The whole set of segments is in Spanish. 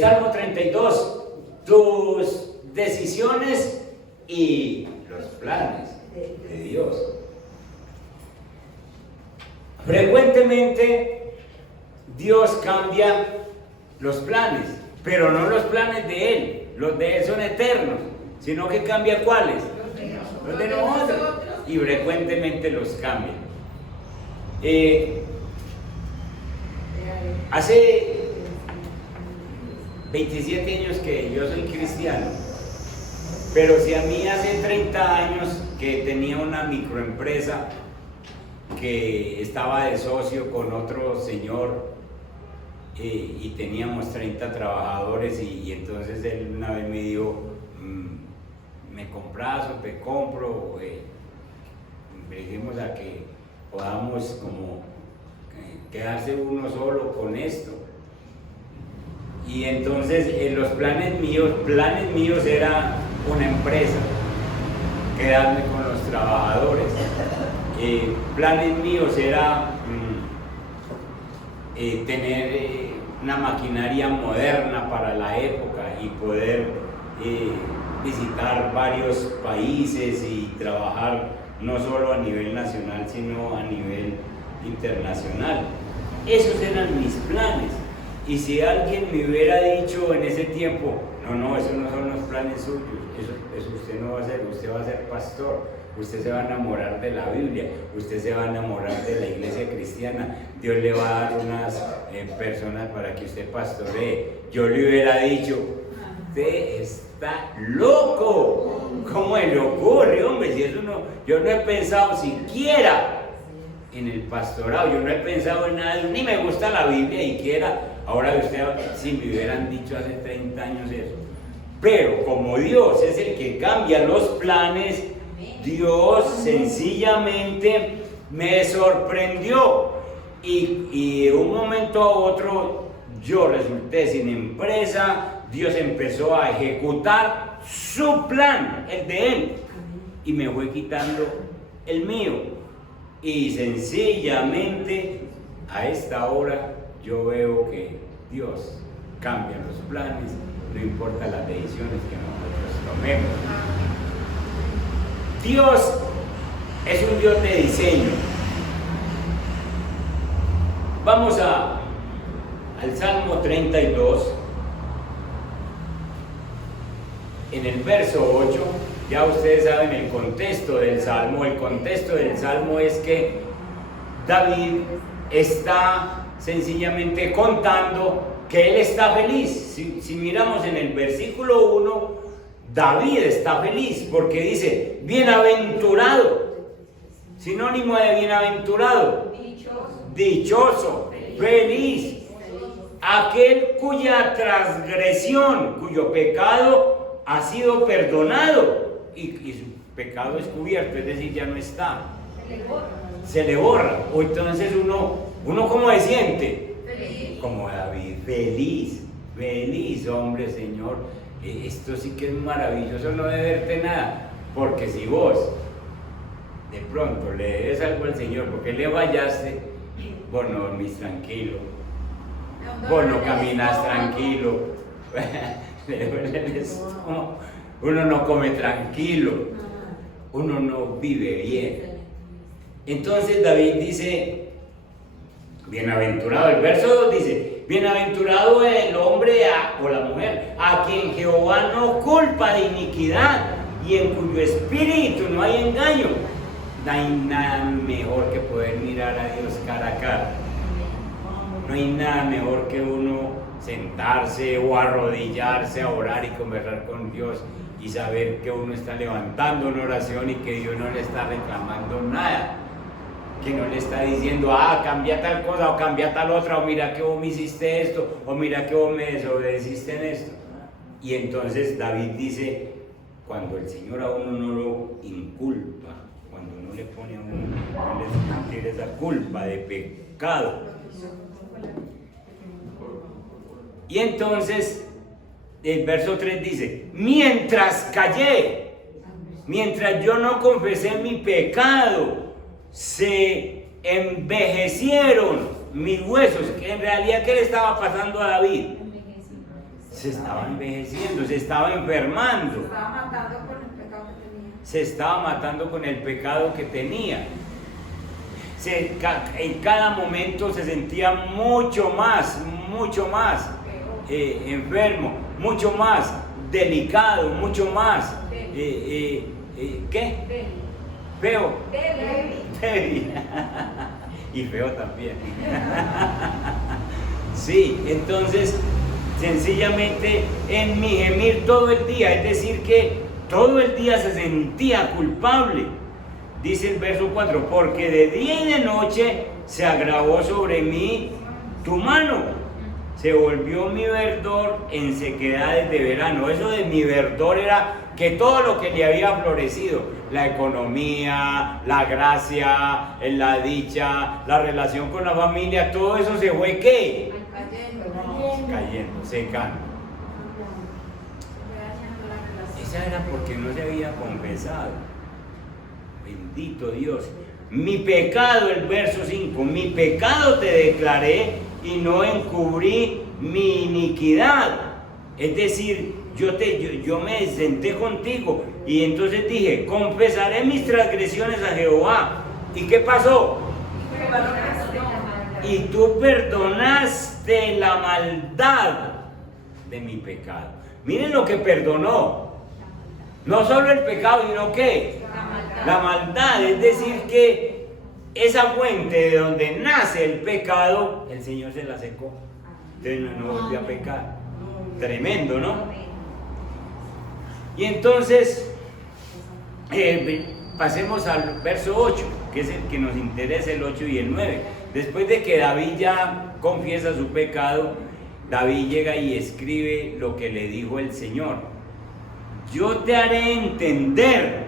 Salmo 32, tus decisiones y los planes de Dios. Frecuentemente Dios cambia los planes, pero no los planes de Él. Los de Él son eternos, sino que cambia ¿cuáles? Los de nosotros. Y frecuentemente los cambia. Hace 27 años que yo soy cristiano, pero si a mí hace 30 años que tenía una microempresa que estaba de socio con otro señor y teníamos 30 trabajadores y entonces él una vez me dijo, ¿me compras o te compro? Dijimos a que podamos como quedarse uno solo con esto. Y entonces los planes míos era una empresa, quedarme con los trabajadores. Planes míos era tener una maquinaria moderna para la época y poder visitar varios países y trabajar no solo a nivel nacional sino a nivel internacional. Esos eran mis planes. Y si alguien me hubiera dicho en ese tiempo, no, esos no son los planes suyos, eso usted no va a hacer, usted va a ser pastor, usted se va a enamorar de la Biblia, usted se va a enamorar de la iglesia cristiana, Dios le va a dar unas personas para que usted pastoree. Yo le hubiera dicho, usted está loco, ¿cómo le ocurre, hombre? Si eso no, yo no he pensado siquiera en el pastorado, yo no he pensado en nada, ni me gusta la Biblia siquiera. Ahora usted, si me hubieran dicho hace 30 años eso. Pero como Dios es el que cambia los planes, Dios sencillamente me sorprendió. Y de un momento a otro yo resulté sin empresa, Dios empezó a ejecutar su plan, el de Él, y me fue quitando el mío. Y sencillamente a esta hora yo veo que Dios cambia los planes, no importa las decisiones que nosotros tomemos. Dios es un Dios de diseño. Vamos al Salmo 32, en el verso 8, ya ustedes saben el contexto del Salmo. El contexto del Salmo es que David está sencillamente contando que él está feliz. Si miramos en el versículo 1, David está feliz porque dice, bienaventurado, sinónimo de bienaventurado, dichoso, feliz, aquel cuya transgresión, cuyo pecado ha sido perdonado y su pecado es cubierto, es decir, ya no está, se le borra. O entonces uno ¿cómo se siente? Feliz. Como David, feliz, hombre, Señor, esto sí que es maravilloso, no deberte nada, porque si vos de pronto le debes algo al Señor, porque le fallaste, vos no dormís tranquilo, vos no caminas tranquilo, le duele el estómago, uno no come tranquilo, uno no vive bien. Entonces David dice, bienaventurado, el verso 2 dice, bienaventurado el hombre o la mujer a quien Jehová no culpa de iniquidad y en cuyo espíritu no hay engaño. No hay nada mejor que poder mirar a Dios cara a cara. No hay nada mejor que uno sentarse o arrodillarse a orar y conversar con Dios y saber que uno está levantando una oración y que Dios no le está reclamando nada, que no le está diciendo, cambia tal cosa o cambia tal otra, o mira que vos me hiciste esto, o mira que vos me desobedeciste en esto. Y entonces David dice, cuando el Señor a uno no lo inculpa, cuando no le pone a uno, no le sentir esa culpa de pecado. Y entonces el verso 3 dice, mientras callé, mientras yo no confesé mi pecado, se envejecieron mis huesos. En realidad, ¿qué le estaba pasando a David? Se estaba envejeciendo, se estaba enfermando. Se estaba matando con el pecado que tenía. Se estaba matando con el pecado que tenía. En cada momento se sentía mucho más enfermo, mucho más delicado, mucho más ¿qué? Feo. Débil. Y feo también. Sí, entonces sencillamente en mi gemir todo el día, es decir que todo el día se sentía culpable. Dice el verso 4, porque de día y de noche se agravó sobre mí tu mano, se volvió mi verdor en sequedades de verano. Eso de mi verdor era que todo lo que le había florecido, la economía, la gracia, la dicha, la relación con la familia, todo eso se fue ¿qué? Cayendo, secando. Esa era porque no se había confesado. Bendito Dios. Mi pecado, el verso 5, mi pecado te declaré y no encubrí mi iniquidad. Es decir, yo me senté contigo y entonces dije, confesaré mis transgresiones a Jehová. ¿Y qué pasó? Y tú perdonaste la maldad de mi pecado. Miren lo que perdonó. No solo el pecado, sino que la maldad. Es decir que esa fuente de donde nace el pecado, el Señor se la secó. Entonces no volvió a pecar. Tremendo, ¿no? Y entonces pasemos al verso 8, que es el que nos interesa, el 8 y el 9. Después de que David ya confiesa su pecado, David llega y escribe lo que le dijo el Señor. Yo te haré entender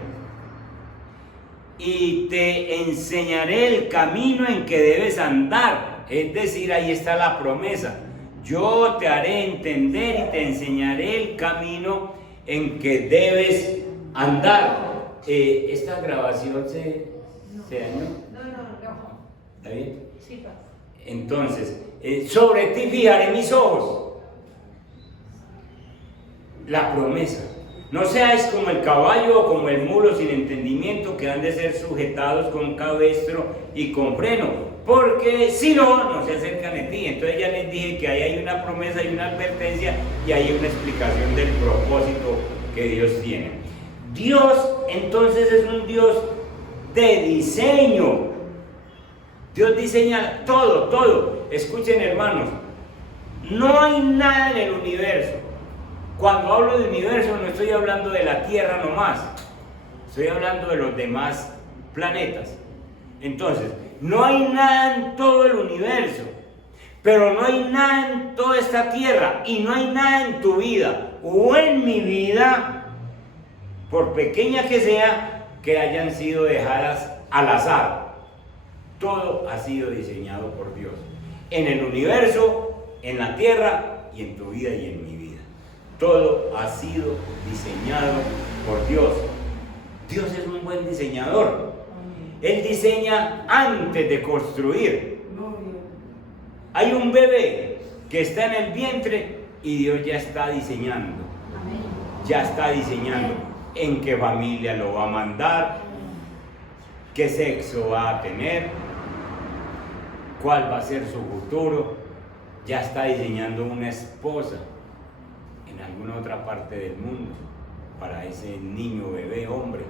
y te enseñaré el camino en que debes andar. Es decir, ahí está la promesa. Yo te haré entender y te enseñaré el camino en que debes andar. ¿Esta grabación se dañó? No. ¿Está bien? Sí, pasa. Entonces, sobre ti fijaré mis ojos. La promesa. No seáis como el caballo o como el mulo sin entendimiento, que han de ser sujetados con cabestro y con freno, porque si no se acercan a ti. Entonces ya les dije que ahí hay una promesa, hay una advertencia y hay una explicación del propósito que Dios tiene. Dios entonces es un Dios de diseño. Dios diseña todo. Escuchen, hermanos, no hay nada en el universo. Cuando hablo de universo no estoy hablando de la Tierra nomás, estoy hablando de los demás planetas. Entonces, no hay nada en todo el universo, pero no hay nada en toda esta tierra y no hay nada en tu vida o en mi vida, por pequeña que sea, que hayan sido dejadas al azar. Todo ha sido diseñado por Dios, en el universo, en la tierra y en tu vida y en mi vida. Todo ha sido diseñado por Dios. Dios es un buen diseñador. Él diseña antes de construir. Hay un bebé que está en el vientre y Dios ya está diseñando. Ya está diseñando en qué familia lo va a mandar, qué sexo va a tener, cuál va a ser su futuro. Ya está diseñando una esposa en alguna otra parte del mundo para ese niño, bebé, hombre,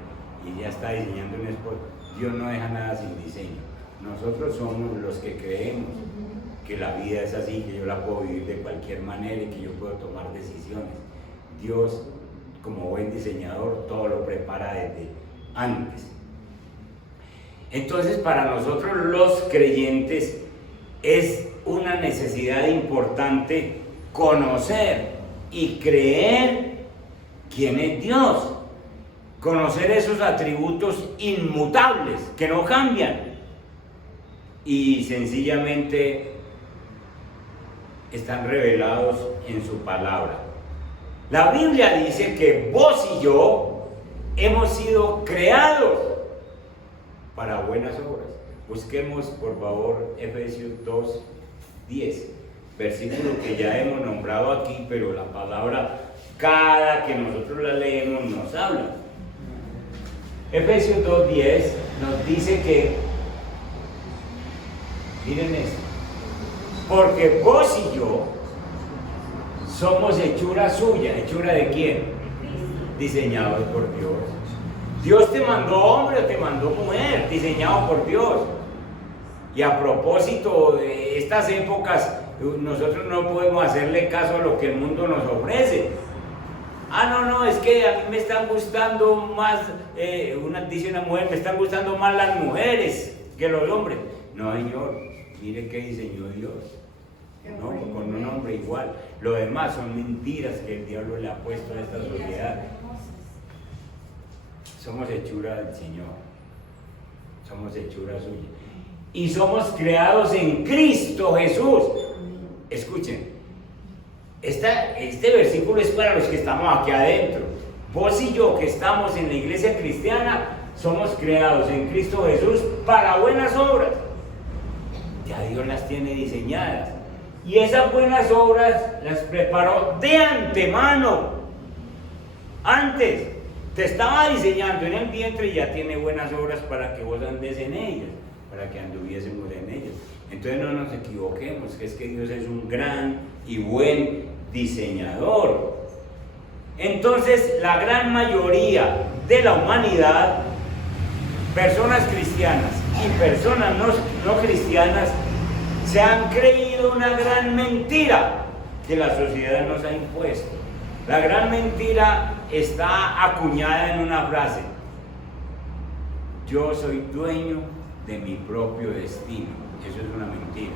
y ya está diseñando una esposa. Dios no deja nada sin diseño. Nosotros somos los que creemos que la vida es así, que yo la puedo vivir de cualquier manera y que yo puedo tomar decisiones. Dios, como buen diseñador, todo lo prepara desde antes. Entonces, para nosotros los creyentes es una necesidad importante conocer y creer quién es Dios, conocer esos atributos inmutables que no cambian y sencillamente están revelados en su palabra. La Biblia dice que vos y yo hemos sido creados para buenas obras. Busquemos por favor Efesios 2:10. versículo que ya hemos nombrado aquí, pero la palabra cada que nosotros la leemos nos habla. Efesios 2:10 nos dice que, miren esto, porque vos y yo somos hechura suya. ¿Hechura de quién? Diseñados por Dios. Dios te mandó hombre o te mandó mujer, diseñado por Dios. Y a propósito de estas épocas, nosotros no podemos hacerle caso a lo que el mundo nos ofrece. No, es que a mí me están gustando más, dice una mujer, me están gustando más las mujeres que los hombres. No, Señor, mire qué diseñó Dios. No, con un hombre igual. Lo demás son mentiras que el diablo le ha puesto a esta sociedad. Somos hechura del Señor. Somos hechura suya. Y somos creados en Cristo Jesús. Escuchen, este versículo es para los que estamos aquí adentro. Vos y yo que estamos en la iglesia cristiana, somos creados en Cristo Jesús para buenas obras. Ya Dios las tiene diseñadas. Y esas buenas obras las preparó de antemano. Antes te estaba diseñando en el vientre y ya tiene buenas obras para que vos andes en ellas, para que anduviésemos en ellas. Entonces no nos equivoquemos, que es que Dios es un gran y buen diseñador. Entonces la gran mayoría de la humanidad, personas cristianas y personas no cristianas, se han creído una gran mentira que la sociedad nos ha impuesto. La gran mentira está acuñada en una frase: yo soy dueño de mi propio destino. Eso es una mentira.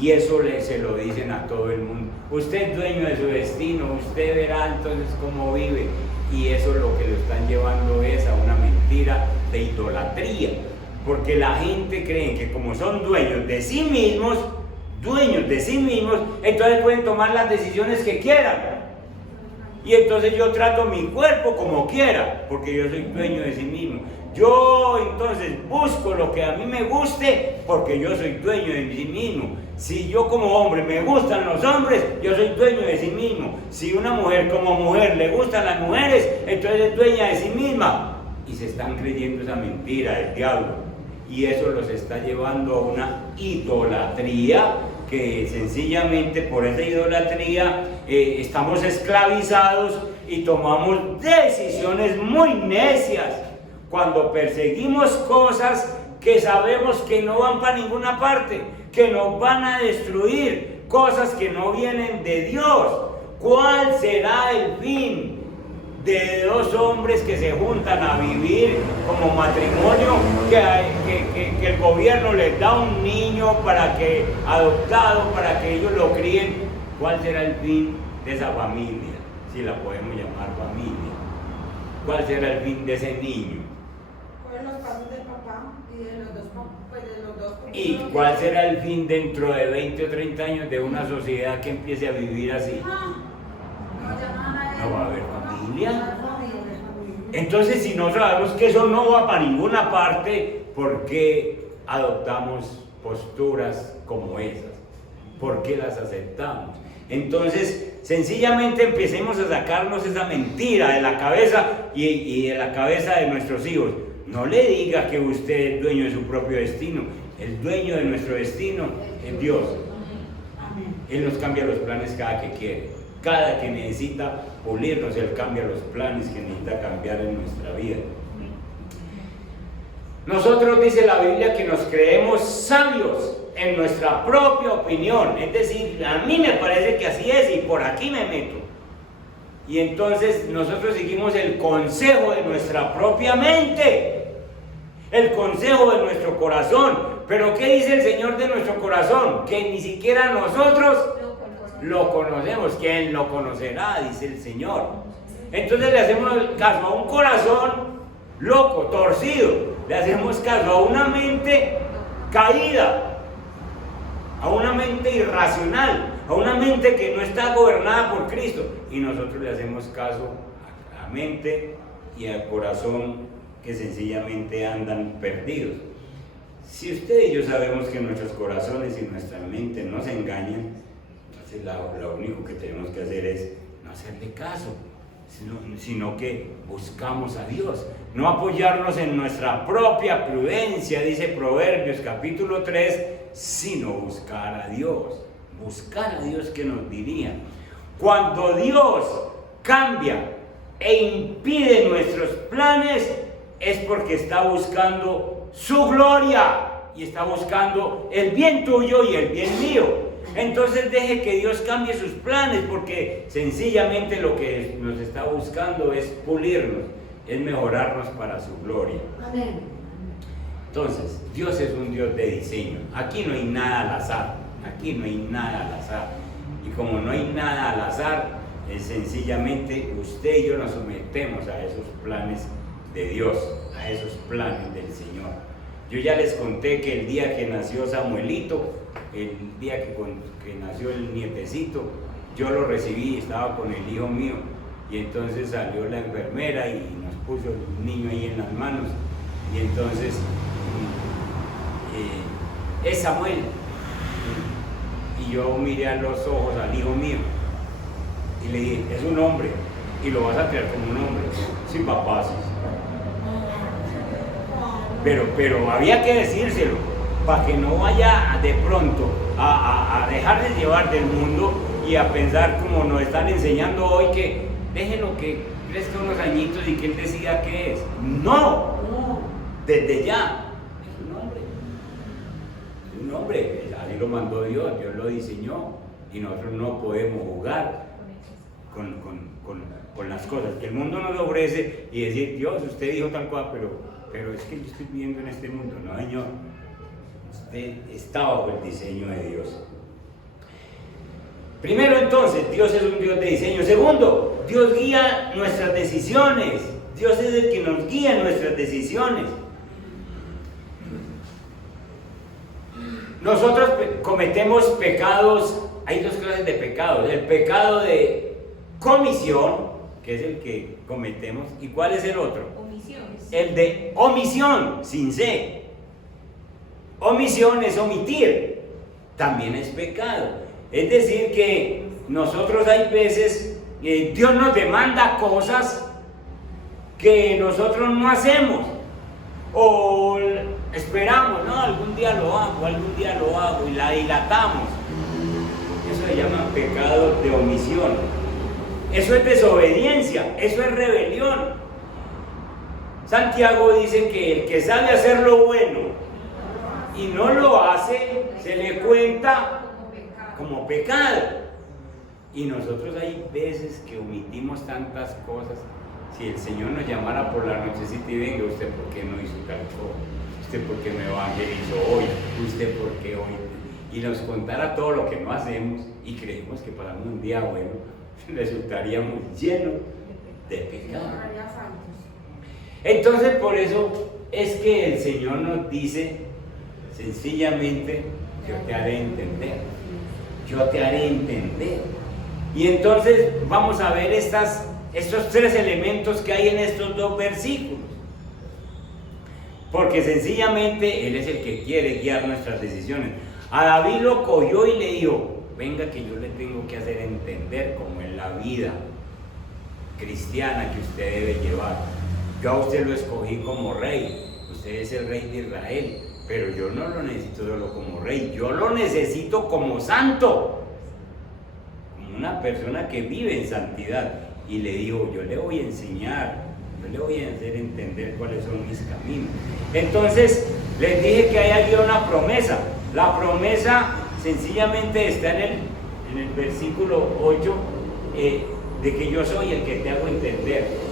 Y eso se lo dicen a todo el mundo. Usted es dueño de su destino, usted verá entonces cómo vive. Y eso lo que lo están llevando es a una mentira de idolatría. Porque la gente cree que como son dueños de sí mismos, entonces pueden tomar las decisiones que quieran. Y entonces yo trato mi cuerpo como quiera, porque yo soy dueño de sí mismo. Yo entonces busco lo que a mí me guste, porque yo soy dueño de sí mismo. Si yo como hombre me gustan los hombres, yo soy dueño de sí mismo. Si una mujer como mujer le gustan las mujeres, entonces es dueña de sí misma. Y se están creyendo esa mentira del diablo. Y eso los está llevando a una idolatría, que sencillamente por esa idolatría estamos esclavizados y tomamos decisiones muy necias cuando perseguimos cosas que sabemos que no van para ninguna parte, que nos van a destruir, cosas que no vienen de Dios. ¿Cuál será el fin de dos hombres que se juntan a vivir como matrimonio, que el gobierno les da un niño adoptado para que ellos lo críen? ¿Cuál será el fin de esa familia? Si la podemos llamar familia. ¿Cuál será el fin de ese niño? Pues los pasos del papá y de los dos. ¿Y cuál será el fin dentro de 20 o 30 años de una sociedad que empiece a vivir así? No va a haber familia. Entonces, si no sabemos que eso no va para ninguna parte, ¿por qué adoptamos posturas como esas? ¿Por qué las aceptamos? Entonces, sencillamente empecemos a sacarnos esa mentira de la cabeza y de la cabeza de nuestros hijos. No le diga que usted es dueño de su propio destino. El dueño de nuestro destino es Dios. Él nos cambia los planes cada que quiere. Cada que necesita pulirnos, Él cambia los planes que necesita cambiar en nuestra vida. Nosotros, dice la Biblia, que nos creemos sabios en nuestra propia opinión. Es decir, a mí me parece que así es y por aquí me meto. Y entonces nosotros seguimos el consejo de nuestra propia mente, el consejo de nuestro corazón. Pero ¿qué dice el Señor de nuestro corazón? Que ni siquiera nosotros lo conocemos. ¿Quién lo conocerá? Dice el Señor. Entonces le hacemos caso a un corazón loco, torcido. Le hacemos caso a una mente caída, a una mente irracional, a una mente que no está gobernada por Cristo. Y nosotros le hacemos caso a la mente y al corazón que sencillamente andan perdidos. Si usted y yo sabemos que nuestros corazones y nuestra mente nos engañan, entonces lo único que tenemos que hacer es no hacerle caso, sino que buscamos a Dios, no apoyarnos en nuestra propia prudencia, dice Proverbios capítulo 3, sino buscar a Dios. Buscar a Dios, que nos diría. Cuando Dios cambia e impide nuestros planes, es porque está buscando su gloria y está buscando el bien tuyo y el bien mío. Entonces deje que Dios cambie sus planes, porque sencillamente lo que nos está buscando es pulirnos, es mejorarnos para su gloria. Amén. Entonces, Dios es un Dios de diseño. Aquí no hay nada al azar. Aquí no hay nada al azar. Y como no hay nada al azar, es sencillamente usted y yo nos sometemos a esos planes de Dios, a esos planes del Señor. Yo ya les conté que el día que nació Samuelito, el día que nació el nietecito, yo lo recibí, estaba con el hijo mío, y entonces salió la enfermera y nos puso el niño ahí en las manos, y entonces es Samuel, y yo miré a los ojos al hijo mío y le dije, es un hombre y lo vas a crear como un hombre. Sí, papá, sí. Pero había que decírselo para que no vaya de pronto a dejar de llevar del mundo y a pensar, como nos están enseñando hoy, que déjenlo que crezca unos añitos y que él decida qué es. No, desde ya es un hombre, así lo mandó Dios lo diseñó, y nosotros no podemos jugar con las cosas que el mundo nos ofrece y decir, Dios, usted dijo tal cosa, pero es que yo estoy viviendo en este mundo. No, Señor, usted está bajo el diseño de Dios. Primero, entonces, Dios es un Dios de diseño. Segundo, Dios guía nuestras decisiones. Dios es el que nos guía en nuestras decisiones. Nosotros cometemos pecados. Hay dos clases de pecados: el pecado de comisión, que es el que cometemos, ¿y cuál es el otro? Omisiones. El de omisión, sin C. Omisión es omitir, también es pecado. Es decir, que nosotros hay veces, Dios nos demanda cosas que nosotros no hacemos, o esperamos, no, algún día lo hago, y la dilatamos. Eso se llama pecado de omisión. Eso es desobediencia, eso es rebelión. Santiago dice que el que sabe hacer lo bueno y no lo hace, se le cuenta como pecado. Y nosotros hay veces que omitimos tantas cosas. Si el Señor nos llamara por la nochecita y venga, ¿usted por qué no hizo tal cosa? ¿Usted por qué me evangelizó hoy? ¿Usted por qué hoy? Y nos contara todo lo que no hacemos y creemos que para un día bueno resultaríamos llenos de pecado. Entonces, por eso es que el Señor nos dice sencillamente, yo te haré entender, yo te haré entender. Y entonces vamos a ver estos tres elementos que hay en estos dos versículos, porque sencillamente Él es el que quiere guiar nuestras decisiones. A David lo cogió y le dijo, venga que yo le tengo que hacer entender cómo es la vida cristiana que usted debe llevar. Yo a usted lo escogí como rey, usted es el rey de Israel, pero yo no lo necesito solo como rey, yo lo necesito como santo, como una persona que vive en santidad. Y le digo, yo le voy a enseñar, yo le voy a hacer entender cuáles son mis caminos. Entonces les dije que ahí había una promesa. La promesa sencillamente está en el versículo 8, de que yo soy el que te hago entender.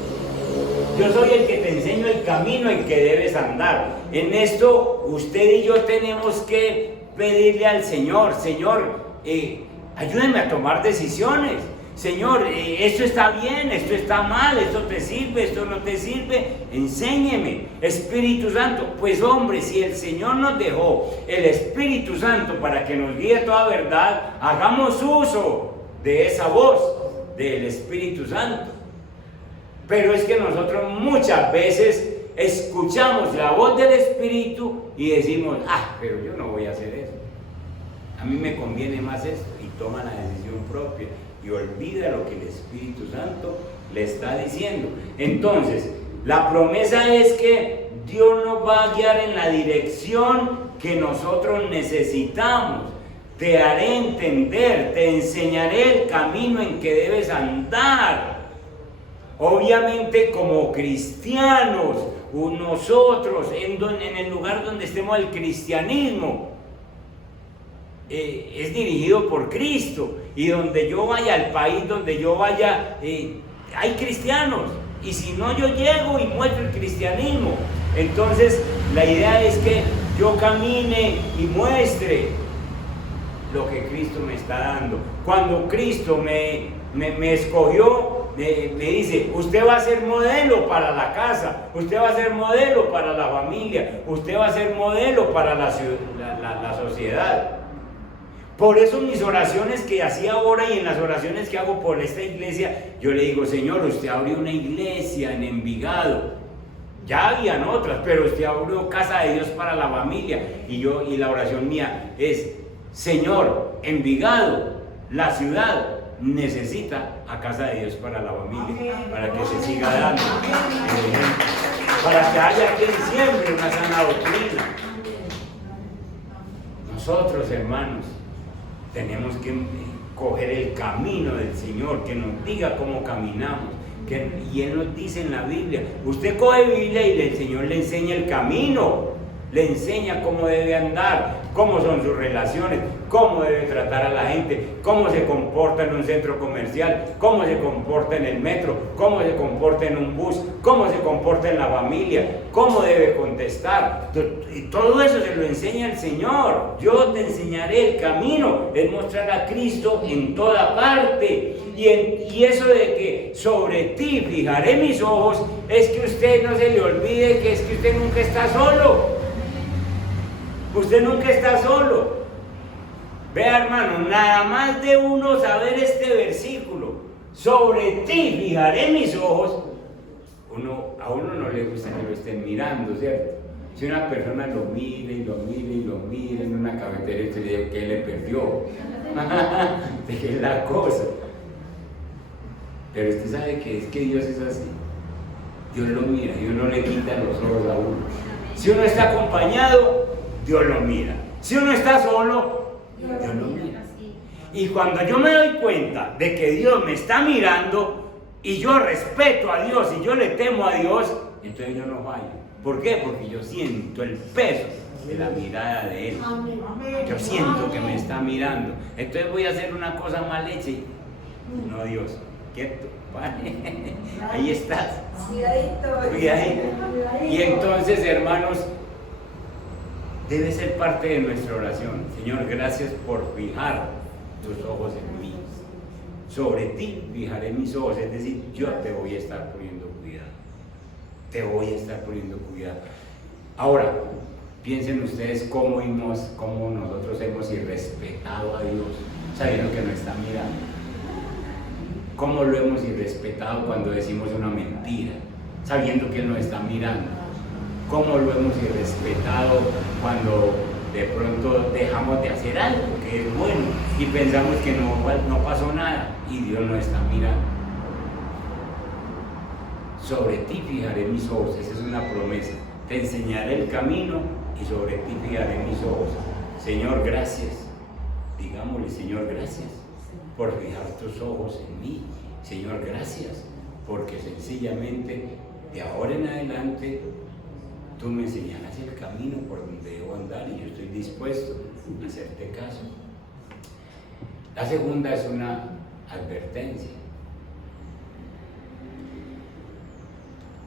Yo soy el que te enseño el camino en que debes andar. En esto usted y yo tenemos que pedirle al Señor, Señor, ayúdenme a tomar decisiones. Señor, esto está bien, esto está mal, esto te sirve, esto no te sirve, enséñeme. Espíritu Santo, pues hombre, si el Señor nos dejó el Espíritu Santo para que nos guíe toda verdad, hagamos uso de esa voz del Espíritu Santo. Pero es que nosotros muchas veces escuchamos la voz del Espíritu y decimos, pero yo no voy a hacer eso. A mí me conviene más esto, y toma la decisión propia y olvida lo que el Espíritu Santo le está diciendo. Entonces, la promesa es que Dios nos va a guiar en la dirección que nosotros necesitamos. Te haré entender, te enseñaré el camino en que debes andar. Obviamente, como cristianos, nosotros, en el lugar donde estemos, el cristianismo es dirigido por Cristo, y donde yo vaya, al país donde yo vaya, hay cristianos, y si no, yo llego y muestro el cristianismo. Entonces la idea es que yo camine y muestre lo que Cristo me está dando. Cuando Cristo me escogió, me dice, usted va a ser modelo para la casa, usted va a ser modelo para la familia, usted va a ser modelo para la sociedad. Por eso mis oraciones que hacía ahora y en las oraciones que hago por esta iglesia, yo le digo, Señor, usted abrió una iglesia en Envigado. Ya habían otras, pero usted abrió Casa de Dios para la familia. Y la oración mía es, Señor, Envigado, la ciudad, necesita a Casa de Dios para la familia, para que se siga dando, para que haya quien siembre una sana doctrina. Nosotros, hermanos, tenemos que coger el camino del Señor, que nos diga cómo caminamos, y Él nos dice en la Biblia, usted coge Biblia y el Señor le enseña el camino, le enseña cómo debe andar, cómo son sus relaciones, cómo debe tratar a la gente, cómo se comporta en un centro comercial, cómo se comporta en el metro, cómo se comporta en un bus, cómo se comporta en la familia, cómo debe contestar. Y todo eso se lo enseña el Señor. Yo te enseñaré el camino, es mostrar a Cristo en toda parte. Y eso de que sobre ti fijaré mis ojos, es que usted no se le olvide que es que usted nunca está solo. Usted nunca está solo. Vea, hermano, nada más de uno saber este versículo, sobre ti fijaré mis ojos, a uno no le gusta que lo estén mirando, ¿cierto? Si una persona lo mira y lo mira y lo mira en una cafetería, usted le dice que le perdió. ¿De qué es la cosa? Pero usted sabe que es que Dios es así. Dios lo mira, Dios no le quita los ojos a uno. Si uno está acompañado, Dios lo mira. Si uno está solo, Dios lo mira. Y cuando yo me doy cuenta de que Dios me está mirando y yo respeto a Dios y yo le temo a Dios, entonces yo no fallo. ¿Por qué? Porque yo siento el peso de la mirada de Él. Yo siento que me está mirando. Entonces voy a hacer una cosa mal hecha y no, Dios, quieto, vale. Ahí estás. Cuidadito. Y entonces, hermanos, debe ser parte de nuestra oración. Señor, gracias por fijar tus ojos en mí. Sobre ti fijaré mis ojos, es decir, yo te voy a estar poniendo cuidado. Te voy a estar poniendo cuidado. Ahora, piensen ustedes cómo nosotros hemos irrespetado a Dios, sabiendo que nos está mirando. Cómo lo hemos irrespetado cuando decimos una mentira, sabiendo que Él nos está mirando. Cómo lo hemos irrespetado cuando de pronto dejamos de hacer algo que es bueno y pensamos que no pasó nada y Dios nos está mirando. Sobre ti fijaré mis ojos, esa es una promesa. Te enseñaré el camino y sobre ti fijaré mis ojos. Señor, gracias. Digámosle, Señor, gracias por fijar tus ojos en mí. Señor, gracias porque sencillamente de ahora en adelante tú me enseñarás el camino por donde debo andar y yo estoy dispuesto a hacerte caso. La segunda es una advertencia.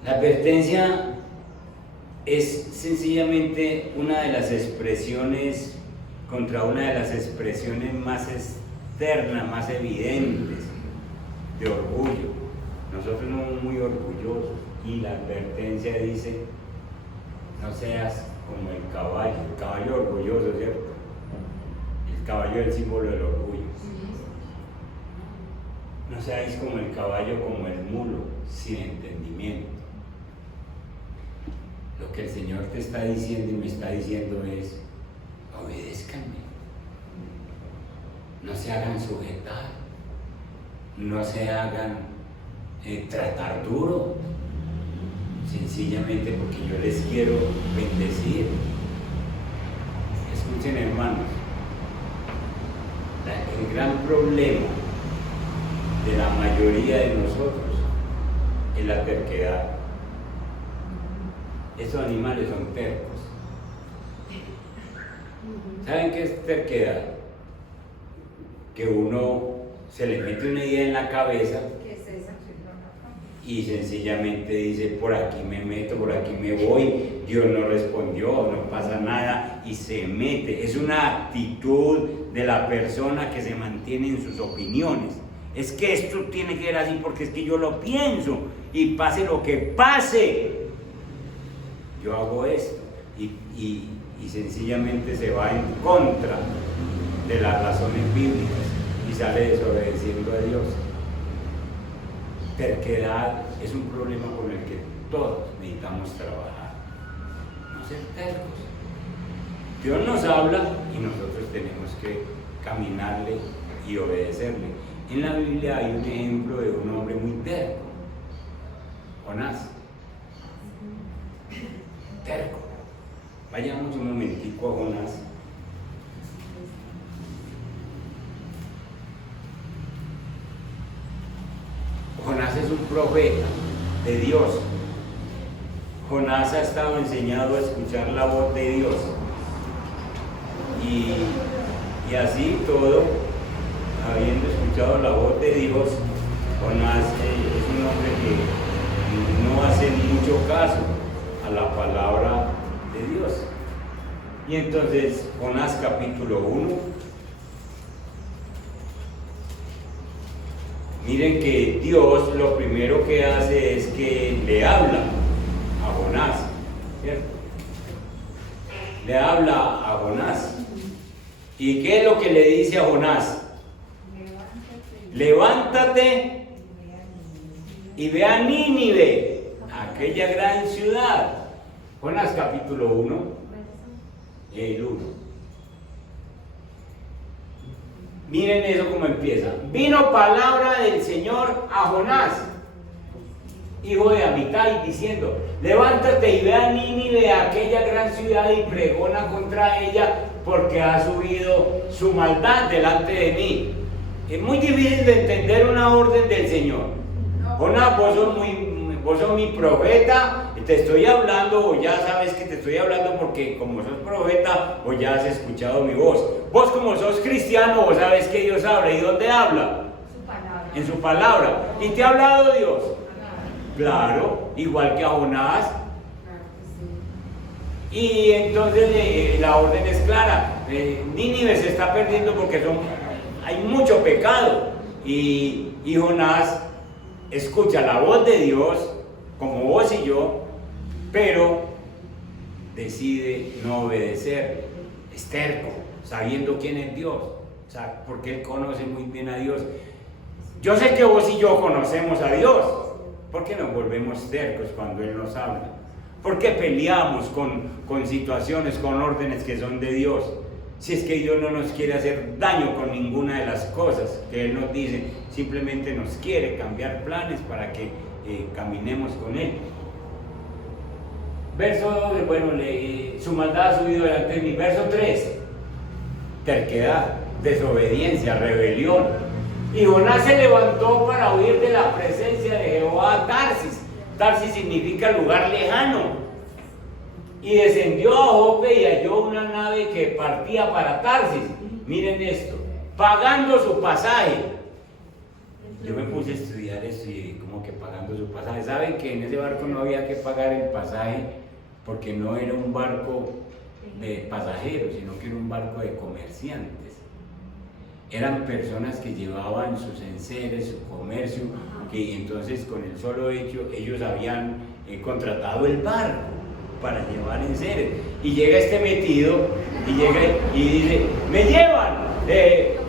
La advertencia es sencillamente una de las expresiones contra una de las expresiones más externas, más evidentes de orgullo. Nosotros somos muy orgullosos y la advertencia dice: no seas como el caballo orgulloso, ¿cierto? El caballo es el símbolo del orgullo. No seáis como el caballo, como el mulo, sin entendimiento. Lo que el Señor te está diciendo y me está diciendo es: obedézcanme. No se hagan sujetar, no se hagan tratar duro, sencillamente porque yo les quiero bendecir. Escuchen, hermanos, el gran problema de la mayoría de nosotros es la terquedad. Estos animales son tercos. ¿Saben qué es terquedad? Que uno se le mete una idea en la cabeza y sencillamente dice: por aquí me meto, por aquí me voy, Dios no respondió, no pasa nada, y se mete. Es una actitud de la persona que se mantiene en sus opiniones. Es que esto tiene que ser así porque es que yo lo pienso, y pase lo que pase, yo hago esto, y sencillamente se va en contra de las razones bíblicas y sale desobedeciendo a Dios. Terquedad es un problema con el que todos necesitamos trabajar. No ser tercos. Dios nos habla y nosotros tenemos que caminarle y obedecerle. En la Biblia hay un ejemplo de un hombre muy terco, Jonás. Terco. Vayamos un momentico a Jonás. Jonás es un profeta de Dios. Jonás ha estado enseñado a escuchar la voz de Dios. Y así todo, habiendo escuchado la voz de Dios, Jonás es un hombre que no hace mucho caso a la palabra de Dios. Y entonces, Jonás capítulo 1, miren que Dios lo primero que hace es que le habla a Jonás, ¿cierto? Le habla a Jonás. ¿Y qué es lo que le dice a Jonás? Levántate y ve a Nínive, aquella gran ciudad. Jonás capítulo 1, el 1. Miren eso como empieza. Vino palabra del Señor a Jonás, hijo de Amitai, diciendo: levántate y ve a Nínive, aquella gran ciudad, y pregona contra ella, porque ha subido su maldad delante de mí. Es muy difícil de entender una orden del Señor. Jonás, vos sos mi profeta, te estoy hablando, o ya sabes que te estoy hablando porque como sos profeta, o ya has escuchado mi voz. Vos como sos cristiano, vos sabes que Dios habla. ¿Y dónde habla? En su palabra. ¿Y te ha hablado Dios? Claro, igual que a Jonás. Y entonces la orden es clara. Nínive se está perdiendo porque hay mucho pecado. Y Jonás escucha la voz de Dios, como vos y yo, pero decide no obedecer. Es terco, sabiendo quién es Dios, o sea, porque él conoce muy bien a Dios. Yo sé que vos y yo conocemos a Dios. ¿Por qué nos volvemos tercos cuando Él nos habla? ¿Por qué peleamos con situaciones, con órdenes que son de Dios? Si es que Dios no nos quiere hacer daño con ninguna de las cosas que Él nos dice, simplemente nos quiere cambiar planes para que caminemos con Él. Verso 2, bueno, su maldad ha subido delante de mí. Verso 3, terquedad, desobediencia, rebelión. Y Jonás se levantó para huir de la presencia de Jehová a Tarsis. Tarsis significa lugar lejano. Y descendió a Jope y halló una nave que partía para Tarsis. Miren esto, pagando su pasaje. Yo me puse a estudiar esto y como que pagando su pasaje. ¿Saben que en ese barco no había que pagar el pasaje? Porque no era un barco de pasajeros, sino que era un barco de comerciantes. Eran personas que llevaban sus enseres, su comercio, que entonces con el solo hecho ellos habían contratado el barco para llevar enseres. Y llega este metido y llega y dice: me llevan,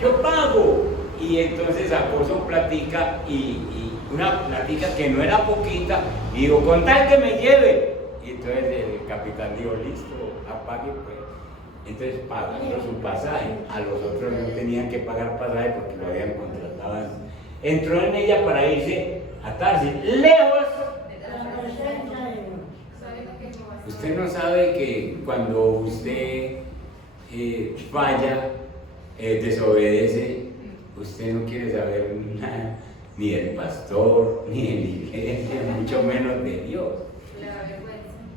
yo pago. Y entonces sacó su platica y una platica que no era poquita, y dijo: con tal que me lleve. Y entonces el capitán dijo, listo, apague pues. Entonces pagando su pasaje, a los otros no tenían que pagar pasaje porque lo habían contratado antes. Entró en ella para irse a Tarsis, lejos. Usted no sabe que cuando usted falla, desobedece, usted no quiere saber nada, ni del pastor, ni de la iglesia, mucho menos de Dios.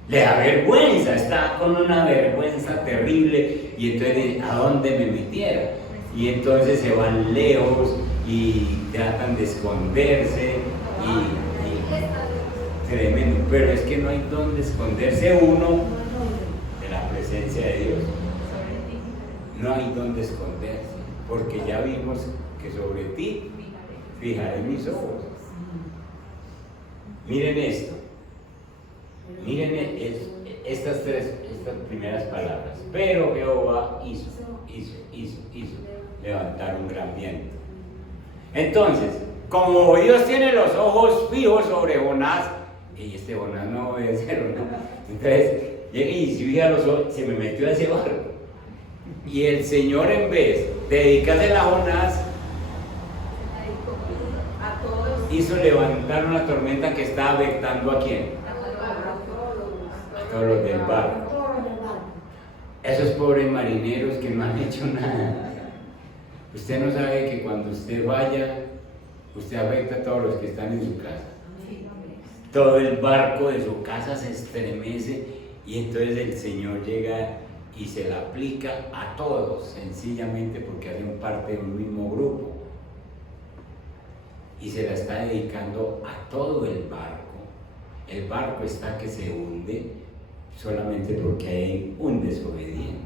Le da vergüenza, está con una vergüenza terrible y entonces dice, ¿a dónde me metiera? Y entonces se van lejos y tratan de esconderse y tremendo, pero es que no hay dónde esconderse uno de la presencia de Dios. No hay dónde esconderse, porque ya vimos que sobre ti fijaré mis ojos. Miren esto. Miren estas primeras palabras. Pero Jehová hizo levantar un gran viento. Entonces, como Dios tiene los ojos fijos sobre Jonás, y este Jonás no obedece, entonces llega y si fija los ojos, se me metió a ese barco. Y el Señor, en vez de dedicarse a Jonás, hizo levantar una tormenta que está afectando ¿a quién? A todos los del barco. Esos pobres marineros que no han hecho nada. Usted no sabe que cuando usted vaya, usted afecta a todos los que están en su casa. Todo el barco de su casa se estremece y entonces el Señor llega y se la aplica a todos, sencillamente porque hacen parte de un mismo grupo. Y se la está dedicando a todo el barco. El barco está que se hunde solamente porque hay un desobediente.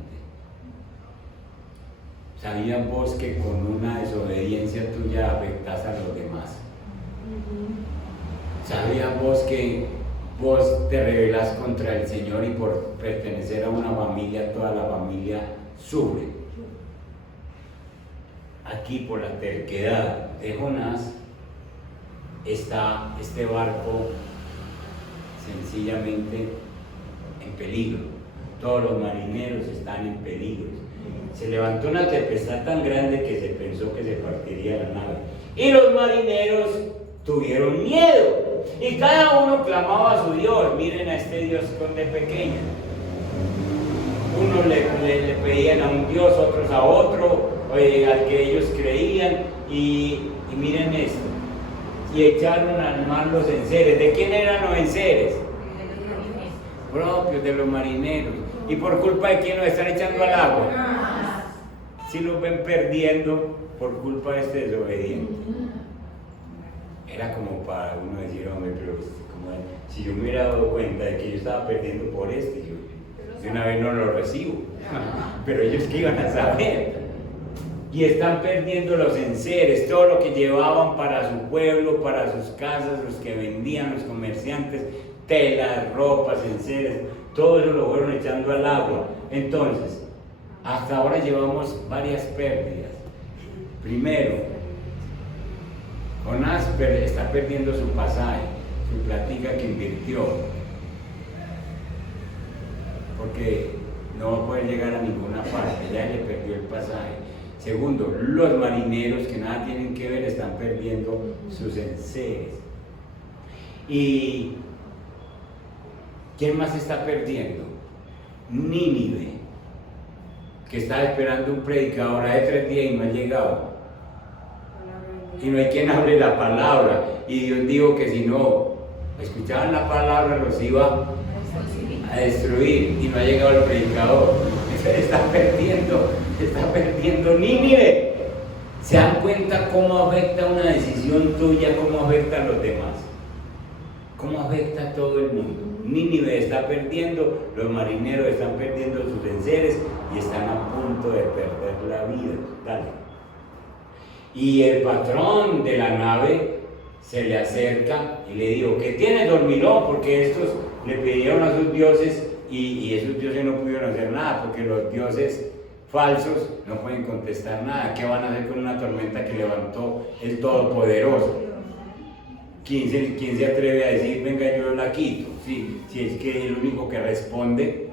¿Sabías vos que con una desobediencia tuya afectas a los demás? ¿Sabías vos que vos te rebelás contra el Señor y por pertenecer a una familia, toda la familia sufre? Aquí por la terquedad de Jonás está este barco sencillamente en peligro. Todos los marineros están en peligro. Se levantó una tempestad tan grande que se pensó que se partiría la nave. Y los marineros tuvieron miedo. Y cada uno clamaba a su Dios. Miren a este Dios con de pequeña. Unos le pedían a un Dios, otros a otro, al que ellos creían. Y miren esto. Y echaron al mar los enseres. ¿De quién eran los enseres? Propios de los marineros. ¿Y por culpa de quién los están echando al agua? Si los ven perdiendo por culpa de este desobediente. Era como para uno decir, hombre, pero como si yo me hubiera dado cuenta de que yo estaba perdiendo por este, yo de una vez no lo recibo. Pero ellos que iban a saber. Y están perdiendo los enseres, todo lo que llevaban para su pueblo, para sus casas, los que vendían, los comerciantes, telas, ropas, enseres, todo eso lo fueron echando al agua. Entonces, hasta ahora llevamos varias pérdidas. Primero, Jonás está perdiendo su pasaje, su platica que invirtió, porque no va a poder llegar a ninguna parte, ya le perdió el pasaje. Segundo, los marineros que nada tienen que ver están perdiendo sus enseres. ¿Y quién más está perdiendo? Nínive, que está esperando un predicador hace 3 días y no ha llegado. Y no hay quien hable la palabra. Y Dios dijo que si no escuchaban la palabra los iba a destruir. Y no ha llegado el predicador. Se está perdiendo Nínive. ¿Se dan cuenta cómo afecta una decisión tuya, cómo afecta a los demás? ¿Cómo afecta a todo el mundo? Nínive está perdiendo, los marineros están perdiendo sus enseres y están a punto de perder la vida. Dale. Y el patrón de la nave se le acerca y le dijo, ¿qué tiene, dormilón? Porque estos le pidieron a sus dioses y esos dioses no pudieron hacer nada, porque los dioses falsos no pueden contestar nada. ¿Qué van a hacer con una tormenta que levantó el Todopoderoso? ¿Quién se atreve a decir, venga, yo la quito? Sí, si es que el único que responde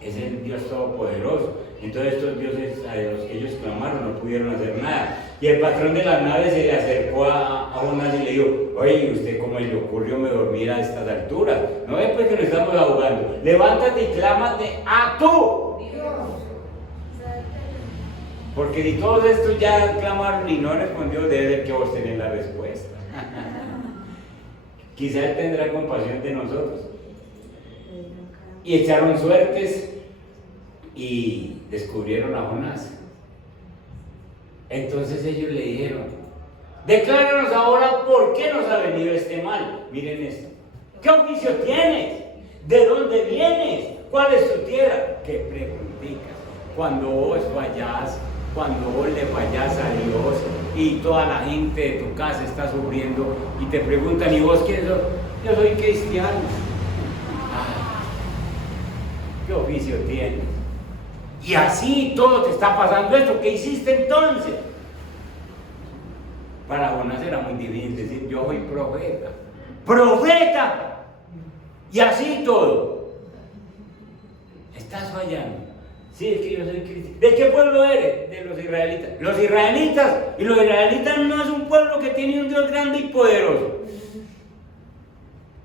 es el Dios Todopoderoso. Entonces estos dioses a los que ellos clamaron no pudieron hacer nada. Y el patrón de la nave se le acercó a Jonás y le dijo, oye, ¿usted cómo le ocurrió me dormir a estas alturas? No es pues que nos estamos ahogando. Levántate y clámate a tú. Porque si todos estos ya clamaron y no respondió, debe ser que vos tenés la respuesta. Quizá Él tendrá compasión de nosotros. Y echaron suertes y descubrieron a Jonás. Entonces ellos le dijeron, decláranos ahora por qué nos ha venido este mal. Miren esto. ¿Qué oficio tienes? ¿De dónde vienes? ¿Cuál es tu tierra? ¿Qué preguntitas? Cuando vos vayas, cuando vos le vayas a Dios y toda la gente de tu casa está sufriendo y te preguntan, ¿y vos qué sos? Yo soy cristiano. ¿Qué oficio tienes? Y así todo te está pasando esto. ¿Qué hiciste entonces? Para Jonás era muy difícil decir, yo soy profeta. ¡Profeta! Y así todo. Estás fallando. Sí, es que yo soy cristiano. ¿De qué pueblo eres? De los israelitas. Los israelitas. Y los israelitas no es un pueblo que tiene un Dios grande y poderoso.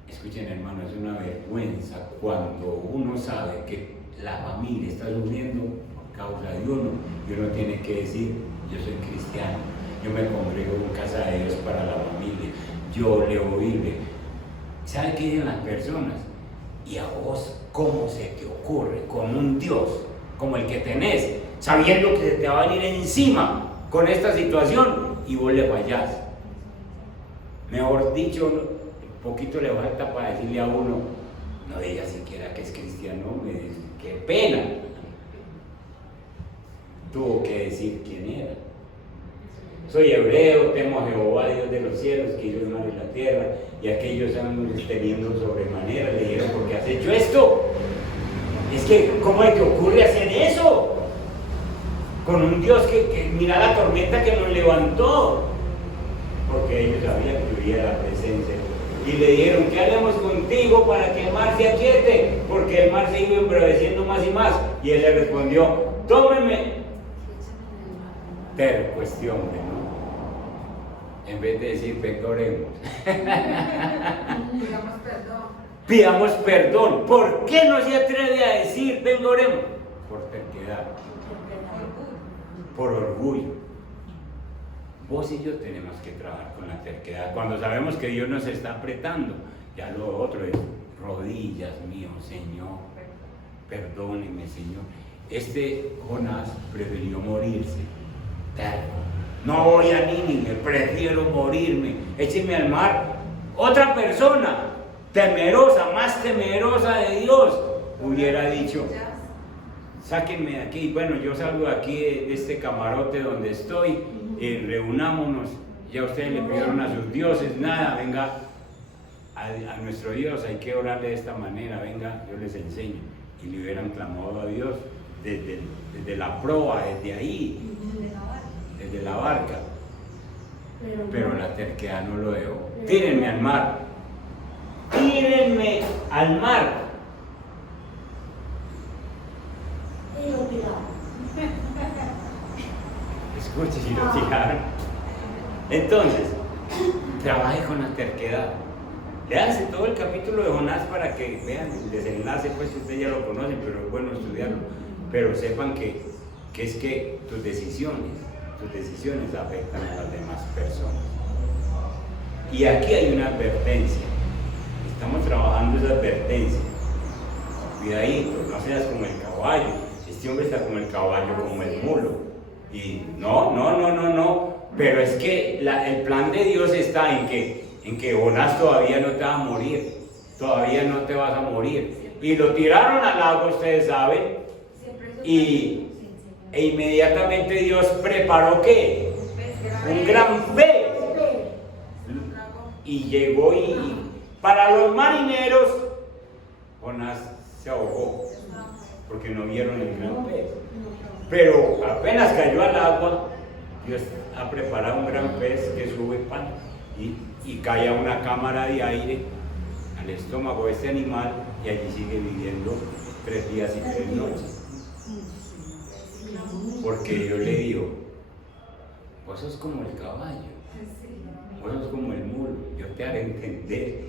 Escuchen, hermano, es una vergüenza cuando uno sabe que la familia está sufriendo por causa de uno y uno tiene que decir, yo soy cristiano, yo me congrego en casa de Dios para la familia, yo leo Biblia. ¿Sabe qué dicen las personas? ¿Y a vos cómo se te ocurre con un Dios como el que tenés, sabiendo que se te va a venir encima con esta situación y vos le fallás? Mejor dicho, poquito le falta para decirle a uno, no diga siquiera que es cristiano, qué pena. Tuvo que decir quién era. Soy hebreo, temo a Jehová, Dios de los cielos, que hizo el mar y la tierra, y aquellos están teniendo sobremanera. Le dijeron, ¿por qué has hecho esto? Es que, ¿cómo te ocurre hacer eso? Con un Dios que mira la tormenta que nos levantó. Porque ellos sabían que hubiera la presencia. Y le dijeron, ¿qué haremos contigo para que el mar se aquiete? Porque el mar se iba embraveciendo más y más. Y él le respondió, tómeme. Terco este hombre, ¿no? En vez de decir, perdonemos. Pidamos perdón. Pidamos perdón. ¿Por qué no se atreve a decir, venga, oremos? Por terquedad. Por orgullo. Vos y yo tenemos que trabajar con la terquedad. Cuando sabemos que Dios nos está apretando, ya lo otro es, rodillas mío, Señor, perdóneme, Señor. Jonás prefirió morirse. No voy a Nínive, prefiero morirme. Écheme al mar. Otra persona, temerosa, más temerosa de Dios, hubiera dicho, sáquenme de aquí. Bueno, yo salgo de aquí de este camarote donde estoy, reunámonos. Ya ustedes le pidieron a sus dioses, nada, venga a nuestro Dios, hay que orarle de esta manera, venga, yo les enseño. Y le hubieran clamado a Dios desde la proa, desde ahí, desde la barca. Pero la terquedad no lo dejó. Tírenme al mar. Tírenme al mar. Escuche, si lo tiraron. Entonces, trabaje con la terquedad. Léanse todo el capítulo de Jonás para que vean el desenlace, pues ustedes ya lo conocen, pero es bueno estudiarlo. Pero sepan que es que tus decisiones afectan a las demás personas. Y aquí hay una advertencia. Estamos trabajando esa advertencia. Cuidadito, no seas como el caballo. Este hombre está como el caballo, como el mulo. Y no. Pero es que el plan de Dios está en que Jonás todavía no te va a morir. Todavía no te vas a morir. Y lo tiraron al agua, ustedes saben. E inmediatamente Dios preparó ¿qué? Un gran pez. Y llegó y para los marineros, Jonás se ahogó porque no vieron el gran pez. Pero apenas cayó al agua, Dios ha preparado un gran pez que sube pan. y cae a una cámara de aire al estómago de este animal y allí sigue viviendo 3 días y 3 noches. Porque Dios le dijo, vos sos como el caballo, vos sos como el mulo, yo te haré entender.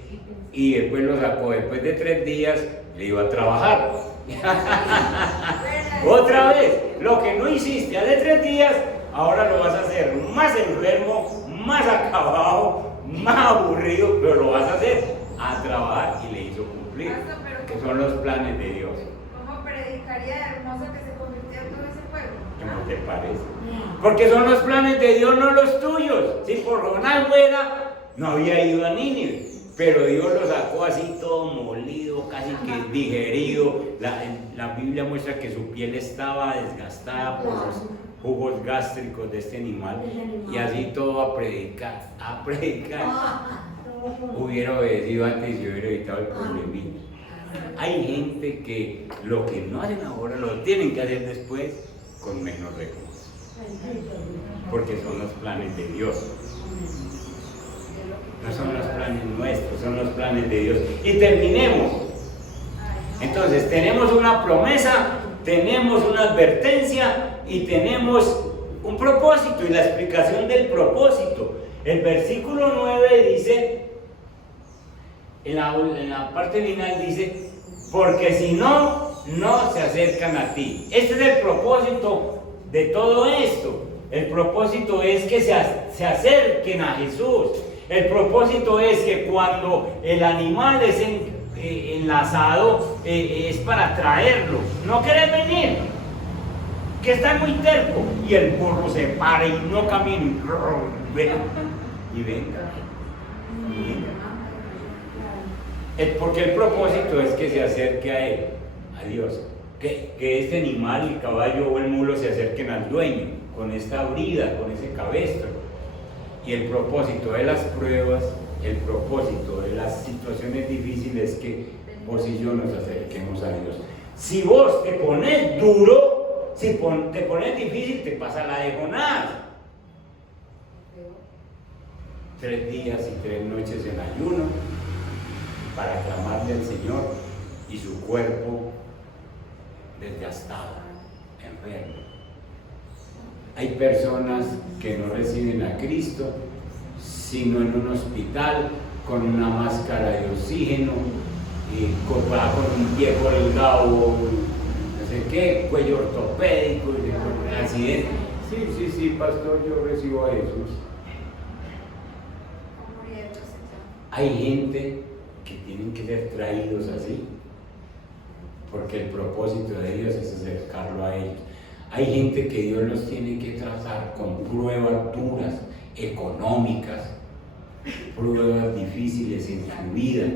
Y después lo sacó, después de 3 días le iba a trabajar. Otra vez, lo que no hiciste hace 3 días, ahora lo vas a hacer más enfermo, más acabado, más aburrido, pero lo vas a hacer a trabajar y le hizo cumplir, que son los planes de Dios. ¿Cómo predicaría hermoso que se convirtiera en todo ese pueblo? ¿Cómo te parece? Porque son los planes de Dios, no los tuyos. Si por Jonás fuera, no había ido a Nínive, pero Dios lo sacó así todo molido, casi que digerido. La Biblia muestra que su piel estaba desgastada por los jugos gástricos de este animal, y así todo a predicar. Hubiera obedecido antes y hubiera evitado el problemita. Hay gente que lo que no hacen ahora lo tienen que hacer después con menos recursos, porque son los planes de Dios. No son los planes nuestros, son los planes de Dios. Y terminemos. Entonces tenemos una promesa, tenemos una advertencia y tenemos un propósito y la explicación del propósito. El versículo 9 dice, en la parte final dice, porque si no, no se acercan a ti. Este es el propósito de todo esto. El propósito es que se acerquen a Jesús. El propósito es que cuando el animal es enlazado, es para traerlo. No querés venir, que está muy terco, y el burro se para y no camina y venga. Porque el propósito es que se acerque a él, a Dios, que este animal, el caballo o el mulo se acerquen al dueño con esta brida, con ese cabestro. Y el propósito de las pruebas, el propósito de las situaciones difíciles es que vos y yo nos acerquemos a Dios. Si vos te pones duro, si te pones difícil, te pasa la de Jonás. 3 días y 3 noches en ayuno para clamarle al Señor, y su cuerpo desgastado, enfermo. Hay personas que no reciben a Cristo sino en un hospital con una máscara de oxígeno y con un pie colgado, no sé qué, cuello ortopédico, accidente. Sí, pastor, yo recibo a Jesús. Hay gente que tienen que ser traídos así, porque el propósito de Dios es acercarlo a ellos. Hay gente que Dios los tiene que tratar con pruebas duras, económicas, pruebas difíciles en su vida.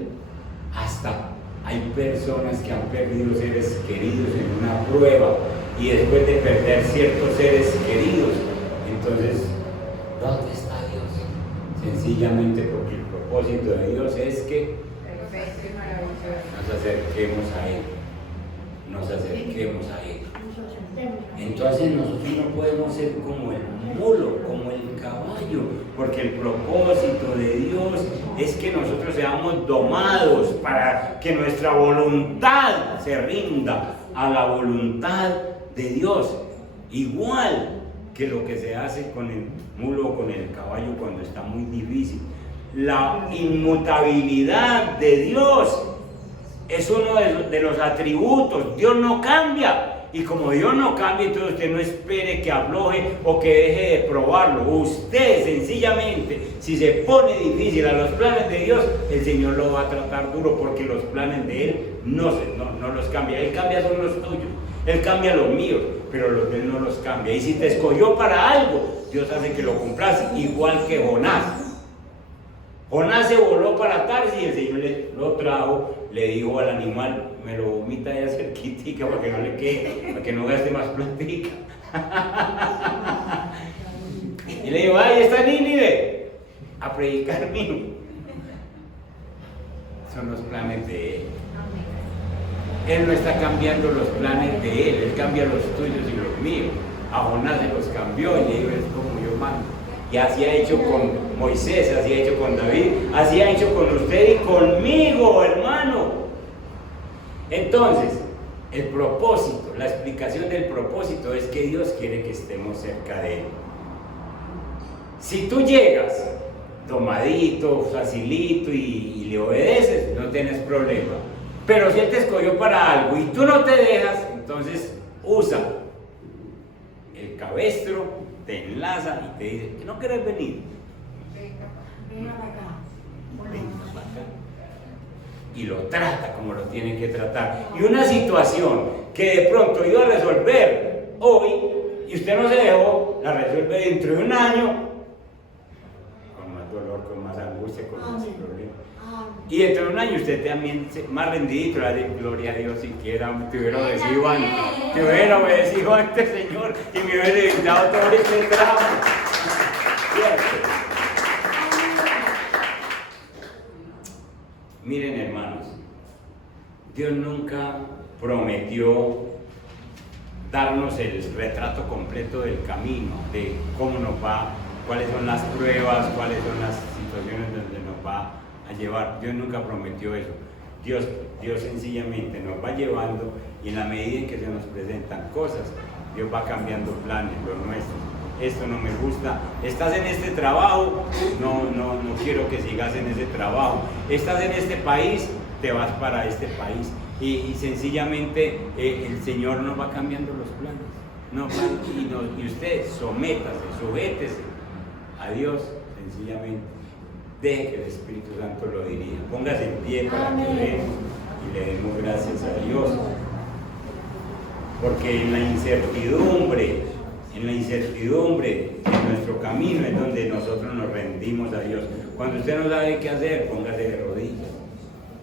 Hasta hay personas que han perdido seres queridos en una prueba, y después de perder ciertos seres queridos, entonces, ¿dónde está Dios? Sencillamente porque el propósito de Dios es que nos acerquemos a Él, nos acerquemos a Él. Entonces nosotros no podemos ser como el mulo, como el caballo, porque el propósito de Dios es que nosotros seamos domados para que nuestra voluntad se rinda a la voluntad de Dios, igual que lo que se hace con el mulo o con el caballo cuando está muy difícil. La inmutabilidad de Dios es uno de los atributos. Dios no cambia. Y como Dios no cambia, entonces usted no espere que afloje o que deje de probarlo. Usted sencillamente, si se pone difícil a los planes de Dios, el Señor lo va a tratar duro, porque los planes de Él no los cambia. Él cambia son los tuyos, Él cambia los míos, pero los de Él no los cambia. Y si te escogió para algo, Dios hace que lo cumplas, igual que Jonás. Jonás se voló para Tarsis y el Señor lo trajo, le dijo al animal, me lo vomita allá cerquitica para que no le quede, para que no gaste más platica. Y le dijo, ahí está Nínive, a predicar mío. Son los planes de Él. Él no está cambiando los planes de Él cambia los tuyos y los míos. A Jonás se los cambió y le dijo, es como yo mando. Y así ha hecho con Moisés, así ha hecho con David, así ha hecho con usted y conmigo, hermano. Entonces, el propósito, la explicación del propósito es que Dios quiere que estemos cerca de Él. Si tú llegas tomadito, facilito y le obedeces, no tienes problema. Pero si Él te escogió para algo y tú no te dejas, entonces usa el cabestro, te enlaza y te dice, ¿no quieres venir? Venga para acá. Ven para acá. Y lo trata como lo tiene que tratar. Y una situación que de pronto iba a resolver hoy y usted no se dejó, la resuelve dentro de un año con más dolor, con más angustia, con más problemas. Y dentro de un año usted también más rendidito, la de gloria a Dios, siquiera te hubiera obedecido antes, te hubiera obedecido antes, Señor, y me hubiera evitado todo este tramo. ¿Cierto? Miren, hermanos, Dios nunca prometió darnos el retrato completo del camino, de cómo nos va, cuáles son las pruebas, cuáles son las situaciones donde nos va a llevar. Dios nunca prometió eso. Dios sencillamente nos va llevando y en la medida en que se nos presentan cosas, Dios va cambiando planes, los nuestros. Esto no me gusta, estás en este trabajo, no quiero que sigas en ese trabajo, estás en este país, te vas para este país y sencillamente el Señor nos va cambiando los planes, y usted sométase, sujétese a Dios sencillamente, deje que el Espíritu Santo lo dirija, póngase en pie para que oremos y le demos gracias a Dios, porque en la incertidumbre en nuestro camino es donde nosotros nos rendimos a Dios. Cuando usted no sabe qué hacer, póngase de rodillas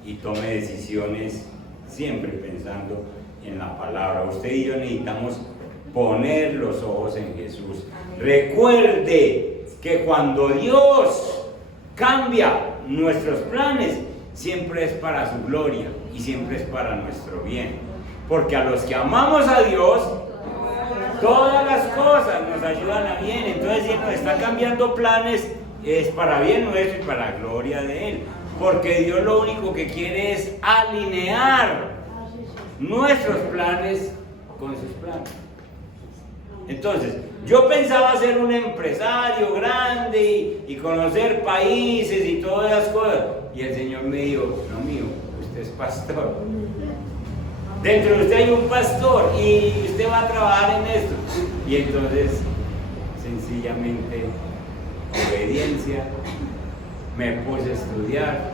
y tome decisiones siempre pensando en la palabra. Usted y yo necesitamos poner los ojos en Jesús. Recuerde que cuando Dios cambia nuestros planes, siempre es para su gloria y siempre es para nuestro bien. Porque a los que amamos a Dios, todas las cosas nos ayudan a bien. Entonces, si nos está cambiando planes, es para bien nuestro y para la gloria de Él. Porque Dios lo único que quiere es alinear nuestros planes con sus planes. Entonces, yo pensaba ser un empresario grande y conocer países y todas esas cosas. Y el Señor me dijo, no, mío, usted es pastor. Dentro de usted hay un pastor y usted va a trabajar en esto. Y entonces, sencillamente, obediencia, me puse a estudiar.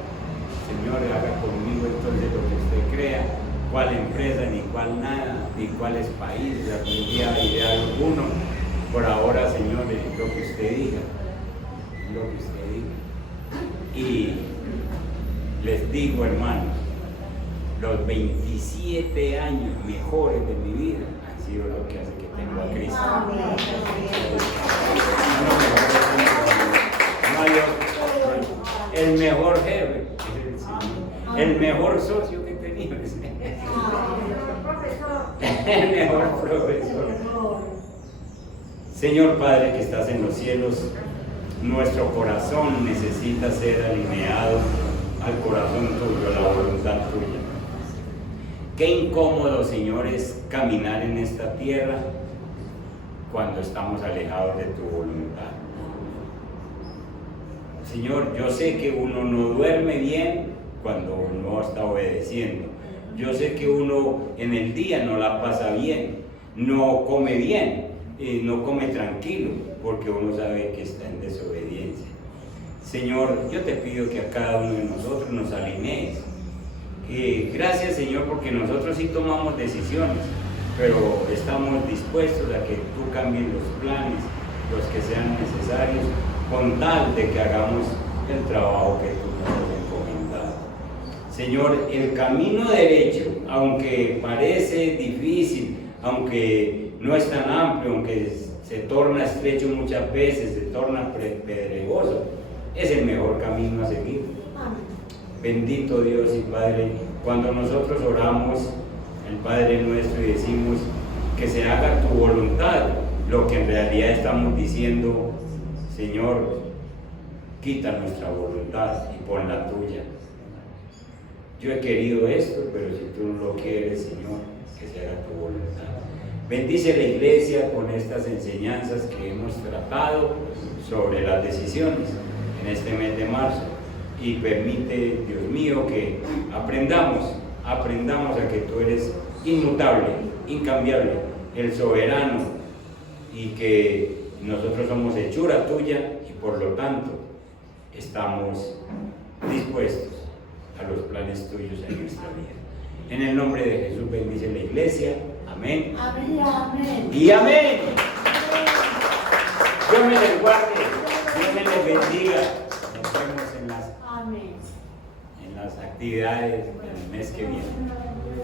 Señor, haga conmigo entonces lo que usted crea. Cuál empresa, ni cuál nada, ni cuáles países, algún día iré a alguno. Por ahora, Señor, es lo que usted diga. Lo que usted diga. Y les digo, hermanos, los 27 años mejores de mi vida han sido lo que hace que tengo a Cristo. El mejor jefe es el Señor. El mejor socio que he tenido es el mejor profesor. Señor Padre que estás en los cielos, nuestro corazón necesita ser alineado al corazón tuyo, a la voluntad tuya. Qué incómodo, Señor, es caminar en esta tierra cuando estamos alejados de tu voluntad. Señor, yo sé que uno no duerme bien cuando no está obedeciendo. Yo sé que uno en el día no la pasa bien, no come bien, no come tranquilo, porque uno sabe que está en desobediencia. Señor, yo te pido que a cada uno de nosotros nos alinees. Gracias, Señor, porque nosotros sí tomamos decisiones, pero estamos dispuestos a que tú cambies los planes, los que sean necesarios, con tal de que hagamos el trabajo que tú nos has encomendado. Señor, el camino derecho, aunque parece difícil, aunque no es tan amplio, aunque se torna estrecho muchas veces, se torna pedregoso, es el mejor camino a seguir. Bendito Dios y Padre, cuando nosotros oramos el Padre nuestro y decimos que se haga tu voluntad, lo que en realidad estamos diciendo, Señor, Quita nuestra voluntad y pon la tuya. Yo he querido esto, pero si tú no lo quieres, Señor, que se haga tu voluntad. Bendice la iglesia con estas enseñanzas que hemos tratado sobre las decisiones en este mes de marzo. Y permite, Dios mío, que aprendamos a que tú eres inmutable, incambiable, el soberano, y que nosotros somos hechura tuya y por lo tanto estamos dispuestos a los planes tuyos en nuestra vida. En el nombre de Jesús bendice la iglesia. Amén. Amén. Amén. Y amén. Dios me les guarde, Dios me les bendiga. Nos vemos Amén. en las actividades del mes que viene.